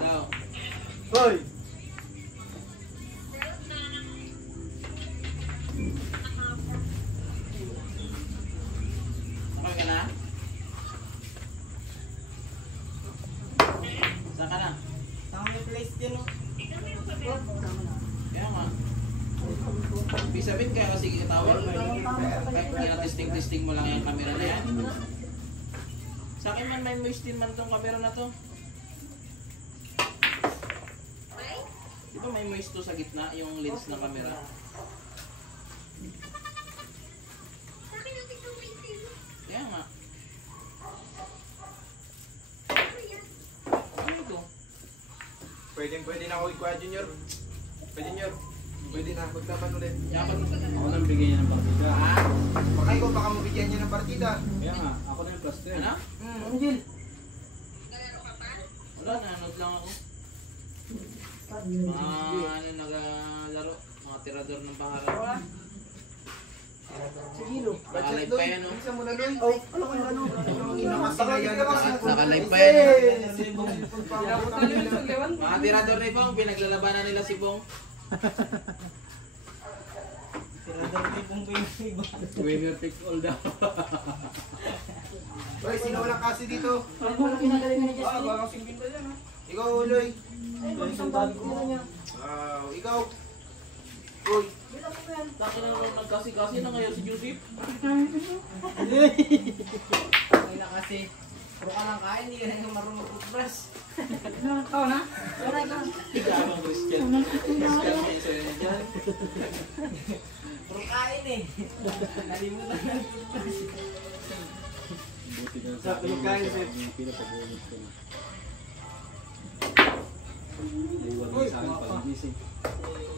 Daw. Hoy! Okay ka na? Saan ka na? Tama yung place din, oh. Kaya nga. Ibig sabihin kaya kasi kitawag. Kahit tinatesting-testing mo lang yung camera na yan. Sa akin man may moist din man tong camera na to. Di ba may moist to sa gitna, yung lens ng camera? Kaya nga. Ano ito? Pwede na ako ikuha, Junior. Pwede na, maglaban ulit. Yaman mo. Ako nang bigyan niya ng partida. Ha? Baka ikaw, baka mabigyan niya ng partida. Kaya nga, ako na yung plus 10. Ano? Angel. Wala, nanood lang ako. Mga nagalaro, mga tirador ng paharap. Sige, no. Nakalive pa yan, no? Isa mo na, Loy. Oh, ano kayo, ano? Nakalive pa yan. Mga Mga tirador ni Bong, pinaglalabanan nila si Bong. Tirador ni Bong iba. Winner takes all daw. Hoy, sino walang kasi dito? Ano ang pinagalingan ni Ah, Justin? baka singbin pa yan, ha? Ikaw, Loy. Ay, isang bago ko na niya. Ikaw. Uy. Bilang ko yan. Taki na nung nagkasi-kasi na ngayon si Joseph. Ay na kasi. Puro ka lang kain, hindi ka na marunong mag-toothbrush. Oo na? Wala ka. Ikaw Christian. Christian Mason na dyan. Puro kain eh. Nalimutan na mag-toothbrush. Buti ka Sa tulog-kain, sir. Pinapag-ulit ko na. Iwan mo sa akin pag-gising.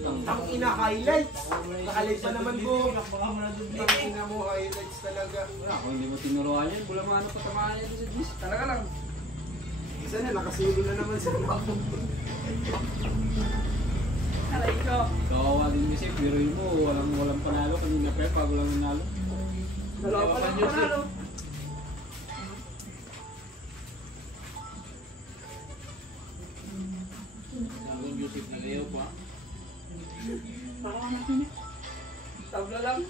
Ang ina-highlights. Nakalive pa naman ko. Baka mo na dubli. Ang ina mo, highlights talaga. Wala, kung hindi mo tinuruan yan, bulang ano patamaan yan sa Gis. Talaga lang. Isa na, nakasulo na naman sa mga. Alay ko. Kawawa din kasi, biruin mo, walang panalo. Kanina pa pag walang nanalo. Dalawa pa lang panalo. Ang Joseph nagayaw pa. Parang natin eh. Tabla lang.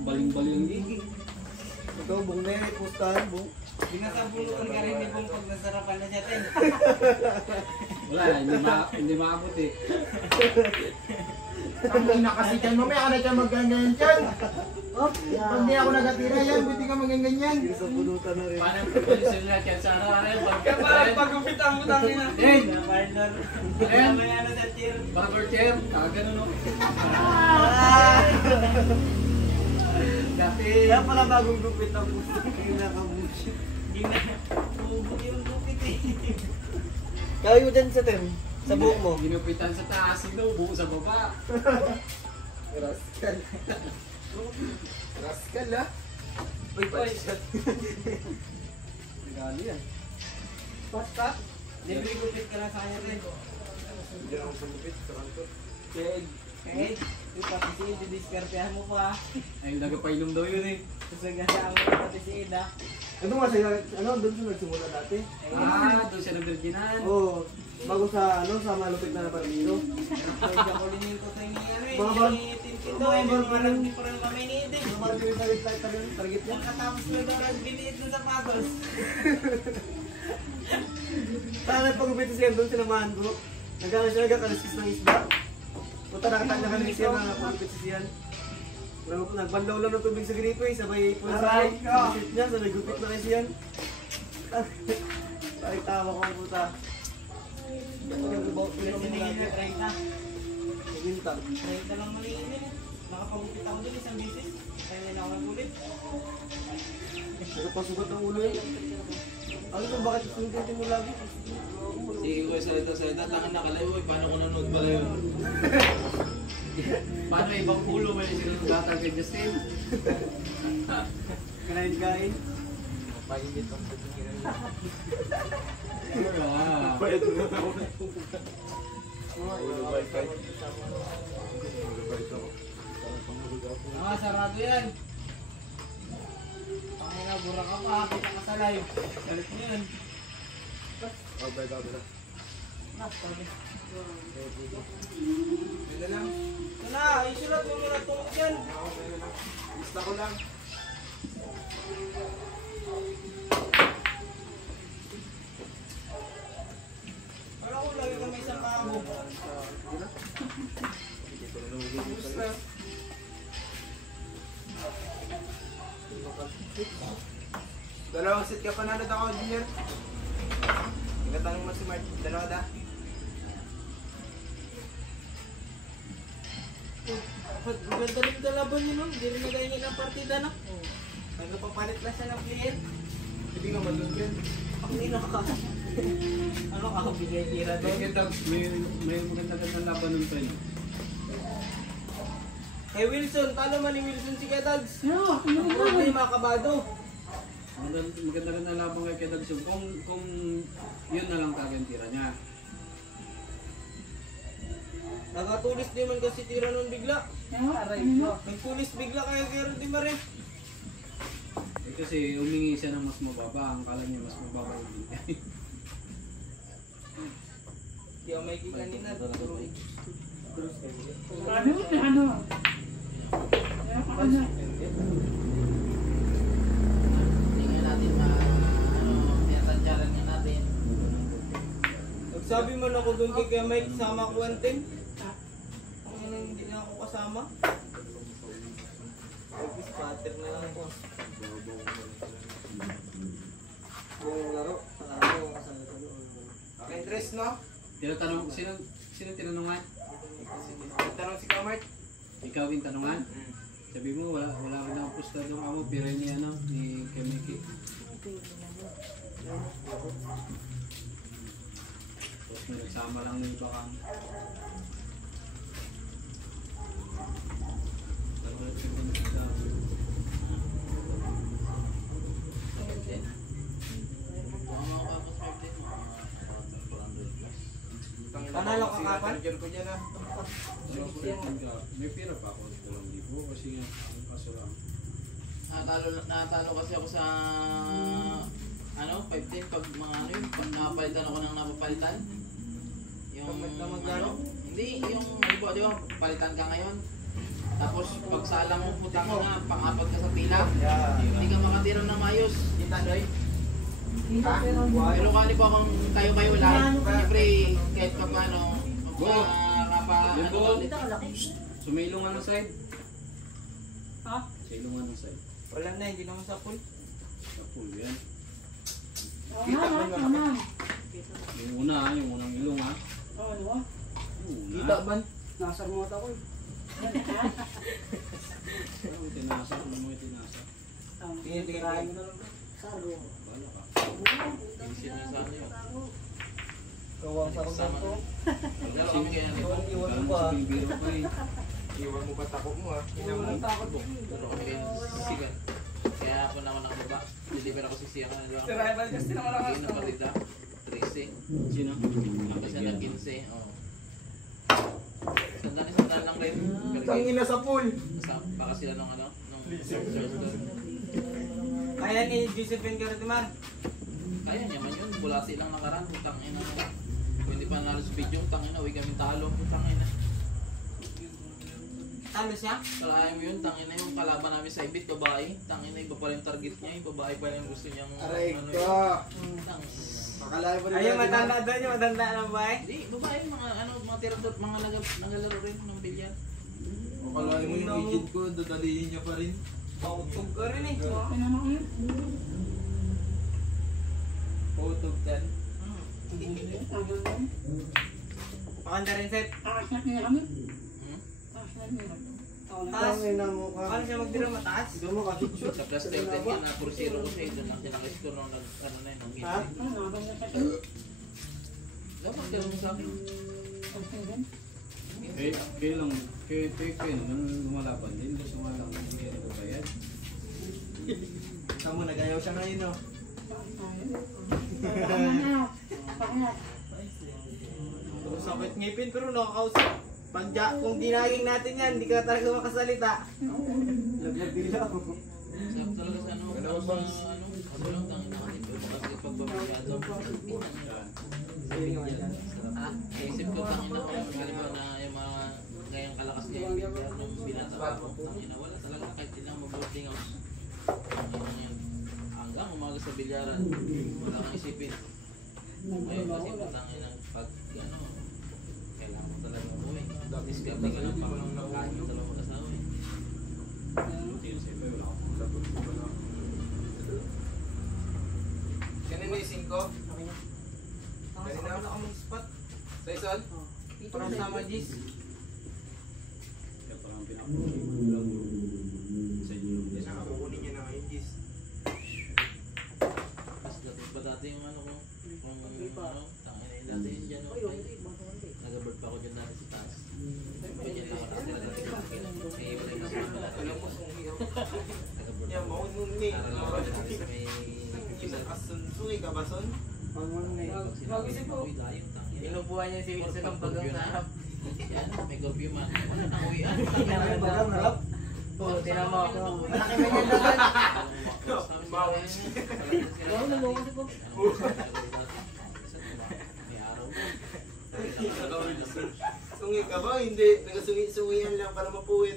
Baling-baling ang giging. Ito, buong na yan, pustahan, buong. Binasabulutan ka rin ni Bong pag nasarapan na siya, Ten. Wala, hindi maabot eh. Ang ina kasi dyan, mamaya ka na dyan magganyan dyan. Pag di ako nagatira yan, buti ka maganganyan. Sa pulutan na rin. Paano pagpalisin lahat yan sa araw-araw? Kaya parang pagupit ang utang nila. Ten! Partner. Ten! Mamaya na sa chair. Barber chair! Ganun o. Dati. Kaya pala bagong gupit ang gusto kayo nakabushit. Hindi na. Bubog yung gupit eh. Kaya mo dyan sa tem, sa buhok mo. Ginupitan sa taas, buo sa baba. Rascal. Rascal ha? Uy, shot. Regalo yan. Basta. Libre gupit ka lang sa kanya, Ten. Hindi ako sa gupit, sa kanto. Kahit, yung pati si Ida, diskartehan mo pa. Ay, nagapainom daw yun eh. Sasagasaan mo pati si Ida. Ano nga sa'yo, doon sa nagsimula dati? Doon siya nag-virginan. Oo, bago sa, sa malupit na naparmino. Ay, jakulin yung tutoy ni ano eh. Mga bag- Ni Tintin daw eh. May mga rugby pa rin kami ni Ida. Marjorie sa target mo? Pagkatapos na daw rugby ni Ida sa patos. Sana pag-upit siya doon, sinamahan ko. Nagkano siya, nagkakaliskis ng isda. Punta nakatanda siya na pag-upit siya. Nagbandaw lang ng tubig sa gateway, sabay po sa visit niya, sabay gupit na kayo siya. Ay, tawa ko ang puta. Sinigil na 30. Naginta. 30 lang maliin eh. Nakapagupit ako dun isang bisis. Kaya na ako nagulit. Nagpasugat ang ulo yun. Ano ba, bakit sunutin mo lagi? Sige ko salita-salita, tangan nakalayo eh. Paano ko nanood pala yun? Paano ibang ulo may sinunugatan kay Justin? Kain. Painit ang pagkikiran. Bayad mo na ako na Ah, sarado yan. Pangina bura ka pa, kita ka sa live. Galit mo yun. Over. Sabi. Yun na lang. Ito na, isulat mo muna tungkol dyan. Lista ko lang. Wala ko lagi ka may isang kamo. Dalawang set ka panalo ako, Junior. Ikatanong mo si Mark. Dalawa da. Ang ganda rin laban yun, no? Hindi rin nagaya ng partida, no? Nagpapalit lang siya ng player. Hindi ka matulog yun. Ang nino ka. Ano ka, bigay tira doon? May maganda-ganda laban ng friend. Kay Wilson, talo man ni Wilson si Kedags. Ano? Ano Ang puro yung mga kabado. Maganda-ganda laban kay Kedagsyon. Kung yun na lang kagad tira niya. Nakatulis din man kasi tira nun bigla. Aray ko. Nagtulis bigla kaya Gero Di Mare. Eh, kasi humingi siya ng mas mababa. Ang kala niya mas mababa yung bigay. Di ako may kanina. Turuin. Ano? Ano? Ano? Tingnan natin tinatantyaran nga natin. Nagsabi man ako doon kay Kuya Mike sama Quentin. Ang hindi na ako kasama. Spatter na lang ako. Yung laro. Ano, kasama ko. Interest, no? Sino tinanungan? Tanong si Kamart. Ikaw yung tanungan? Sabi mo, wala ka na pusta doon amo, pero ni ano, ni Kamiki. Tapos may nagsama lang ng iba kang. Panalo ka kapan? Diyan ko dyan, ah. May pira pa ako, 2,000 kasi nga, ang kaso lang. Natalo kasi ako sa 5-10 pag mga pag napalitan ako ng napapalitan. Yung hindi, yung di ba, palitan ka ngayon. Tapos pag sala mo putang na, pang-apat ka sa pila. Hindi ka makatira ng mayos. Kita doy. Pero kani po akong kayo lang. Siyempre, kahit pa paano, Sumilong ng side? Ha? Silungan ng side. Wala na, hindi naman sa pool. Sa pool yan. Ano? Yung unang ilong ha. Oo, ano? Kita ba? Nasarmot ako eh. Ano tinasa? Ano mo yung tinasa? Tingin. Saro. Bala ka. Isip niyo sa ano yun. Kawang sa Sama. ko. Maglaro kami kaya nito. Iwan mo Kala pa. mo biro pa eh. Iwan mo pa takot mo, ah. Ang takot ko. Maglaro kami kaya sigan. Kaya ako naman ang baba. Deliver ako si Siya ka nila. Si Rival kasi naman ang Hindi na partida. 13. Sino? Kasi ng 15. Oo. Sandali lang rin. Tangina sa pool. Baka sila nung search doon. Kaya ni Josephine Garatiman. Kaya niya man yun. Bulasi lang nakaraan. Putang ina. Kung hindi pa nalos video, putang ina. Huwag kami talo. Putang ina. Talo siya? Kalahin mo yun. Tangina yung kalaban namin sa ibit. Babae. Tangina. Iba pala yung target niya. Yung babae pala yung gusto niyang Aray ano ko. yun. Tangina. Makalayo pa rin. Ayun, matanda doon yung matanda ng bahay. Hindi. Babae. Mga tirador. Mga nagalaro rin ng bilyan. Makalayo mo yung agent ko. Dadalihin niya pa rin. Pautog ka rin eh. Ano naman yun? Pautog yan. Ano? Pakanda rin set. Taas na niya kami. Hmm? Taas na niya. Taas. Paano siya magdira mataas? Sa plus 10 yan na 4-0 ko siya. Doon lang siya naka-score nung ano na yun. Ha? Ano? Nabang na siya. Dapat gano'n mo sa akin. Kaya lang, kaya nung lumalaban din, gusto nga lang, hindi rin ko bayad. Kamu nagayaw siya ngayon, no? Sakit ngipin pero nakakausap. Kung dinaging natin yan, hindi ka talaga makasalita. Laglag din lang. Sarap talaga sa ano. Ano ba? papagyado. Naisip ko tangina ko yung halimbawa na yung mga gayang kalakas niya yung binata pa ako. Tangina wala talaga kahit ilang mag-boarding house. Tangina yun. Hanggang umaga sa bilyaran, wala kang isipin. Ngayon kasi tangina pag ano, kailangan mo talaga umuwi. Discarte ka lang pang kain mo talaga mag-asawa eh. Kanina yung 5. Kanina ako mag-spot. Sa isan? Parang sama Gis. Kaya parang pinapunin mo lang sa inyo. Yan ang kukunin niya na ngayon Gis. Mas ba dati yung ano ko, kung ano, tangina yung dati yung dyan ako. Nag-abort pa ako dyan dati sa taas. Dyan lang ako nakatira dati ko makina. Kaya wala yung nasa mga Alam mo kung hiyaw. nag-abort Yan, ako. maun mo ni. Para lang ako dati sa may Isang asunsuy ka ba son? Mag-isip ko. Inubuhan niya si Wilson ng bagang sarap. Yan, may curfew man. Wala nang uwian. Bagang harap. Oo, tinama ako. Malaki man yan dapat. Bawal. Wow, nalungan ko. May araw mo. Sungi ka ba? Hindi. Nagasungi-sungihan lang para mapuwit.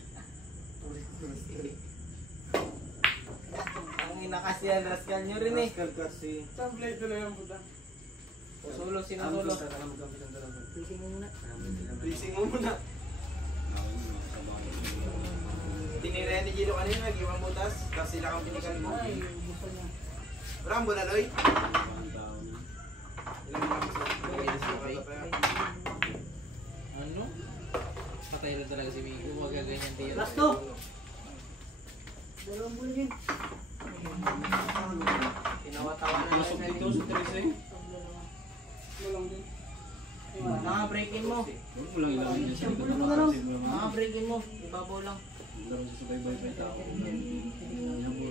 Ang inakas yan, rascal nyo rin eh. Rascal kasi. Sablay ito lang yung puta. Sulo, sinusulo. Tingin mo muna. Blessing mo muna. Tinira ni Gino kanina, nag-iwang butas. Tapos sila kang pinikan mo. Ay, gusto niya. Rambo na, Loy. Ang tao na. Ilang lang sa Ano? Patay na talaga si Miko. Huwag gaganyan din. Last to. Dalawang bulan yun. Tinawa-tawa na Pasok dito sa Teresa eh. Walang din. Naka-break-in mo. Huwag mo lang ilangin niya sa likod ng Ano, ano? kasi mo lang. Naka-break-in mo. Ibabaw lang. Laro sa sabay-bay pa yung tao. Yan po.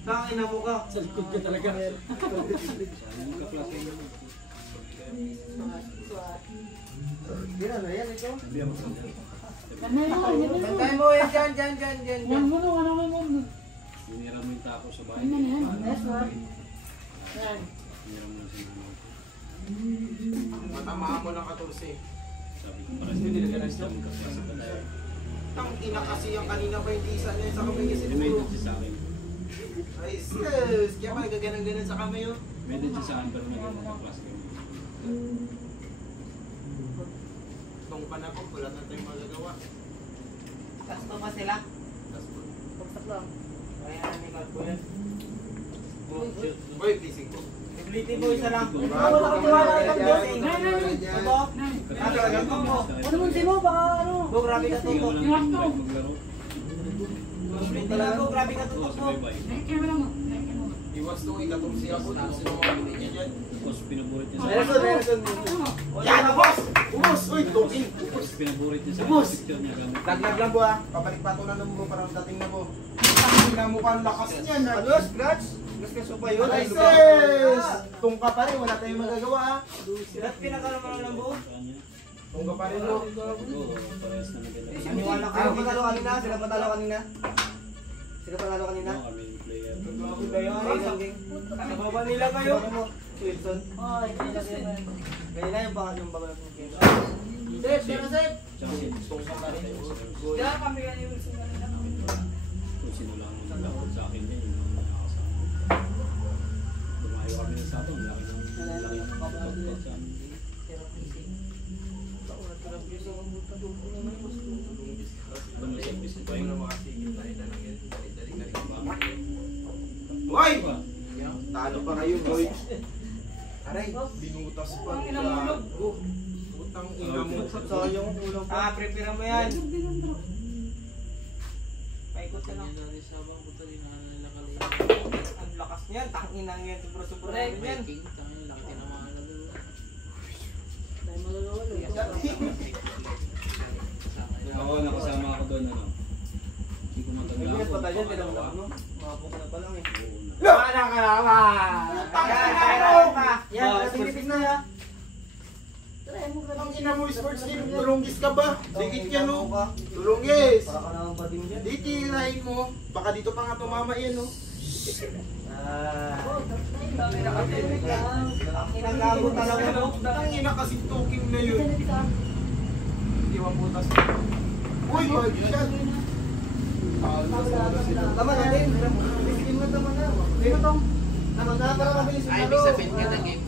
Tangina mo ka. Sa likod ka talaga. Saan yung kaklase mo? Yan na yan ito. Sabi mo sa Ano yun? Bantay mo yan dyan. Yan mo na, ano mo mo. Sinira mo yung tako sa bahay. Ano na yan? Yes, right. Yan. Sinira mo na si mama. Matamaan mo ng 14. Sabi ko para hindi nila ganun siya magkaklase pa tayo. Ang ina kasi yung kanina pa yung tisa niya sa kamay kasi May puro. medyo siya sa akin. Ay sis, kaya pa nagaganan-ganan sa kamay oh. Medyo siya sa akin pero naging magkaklase kami. Nung panahon, wala na tayong magagawa. Kasto pa sila. Pagsak lang. Kaya ni Kalbulan. Boy, pising ko. Ibliti mo isa lang. Wala kang tiwala kang bossing. Ito. Ah, talaga to mo. Ano mo mo? Baka ano? Bo, grabe ka Sige tutok. mo lang yung maglaro. Ibliti lang bo, grabe ka Oo, tutok sa mo. baybay. Nakikin mo lang mo. Nakikin mo. Iwas nung ikatong siya po, tapos nung mga pili niya dyan. Tapos pinaburit niya sa Meron. Yan na boss! Ubus! Uy, tuking! Tapos pinaburit niya sa Ubus! picture niya gamit. Dagdag lang po ah. Papalik patunan mo parang dating na po. Ang na mo kang lakas niyan. Ano, scratch? Scratch pa yun. Ay sis! Tungka pa rin, wala tayong magagawa ah. Ba't pinakala mo ng buo? Saan niya? Tungka pa rin mo. Oo, parehas na maganda. Aniwala ka. Sila patalo kanina? Sila patalo kanina? Sila patalo kanina? Oo, kami yung player. Grabe kayo. Nababa nila kayo. Wilson. Ay, kasi. Kanina yung baka yung bago ng game. Safe, pero safe. Tsaka si Tungka pa rin. Kaya kami yan yung kung sino lang ang nalakot sa akin niya, yun ang nakakasama. Tumayo kami ng sato, ang laki ng kapatid sa amin. Ano sa bisip ba yun? Hoy! Talo pa kayo, boy. Aray, binutas pa. Ang ina mo, Log. Utang ina mo. Sayang ang ulam ko. Ah, prepare mo yan. Paikot ka lang. Kanya dati sabang ko tali na nakalala. Ang lakas niyan. Tanginang yan. Sobra-sobra Correct. rin yan. King, tangin, laki tinamaan na doon. Dahil malulolo. Oo, nakasama ako doon, ano. Hindi ko matanda May ako. patay yan. Tinawag na ano. Makapunta na pa lang eh. Oo na. Wala ka naman! Yan, tinipis na yan. Ang ina mo, sports team, tulunggis ka ba? Dikit yan no. Tulunggis! Para ka naman pa din dyan. Di tirahin mo. Baka dito pa nga tumama yan no. Nagkago talaga no? Ang ina kasi talking na yun. Iwan putas. Uy, my God! Tama na din. Miskin mo tama na. Hindi mo tong. Tama na para mabilis yung Ay, laro. ibig sabihin ka ng game